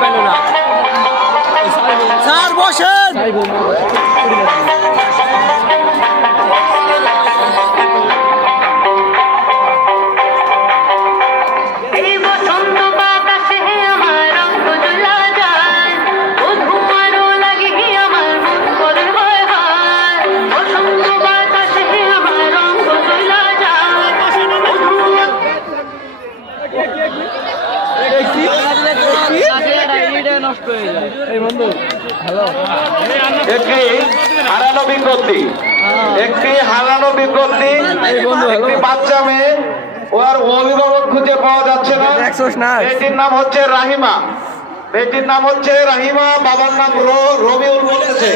快乐了 নষ্ট হয়ে যায়। এই বন্ধু হ্যালো একটি হারানো বিজ্ঞপ্তি। একটি হারানো বিজ্ঞপ্তি। একটি বাচ্চা মেয়ে ওর অভিভাবক খুঁজে পাওয়া যাচ্ছে না। এটির নাম হচ্ছে রাহিমা। এটির নাম হচ্ছে রাহিমা বাবার নাম রবিউল বলেছে।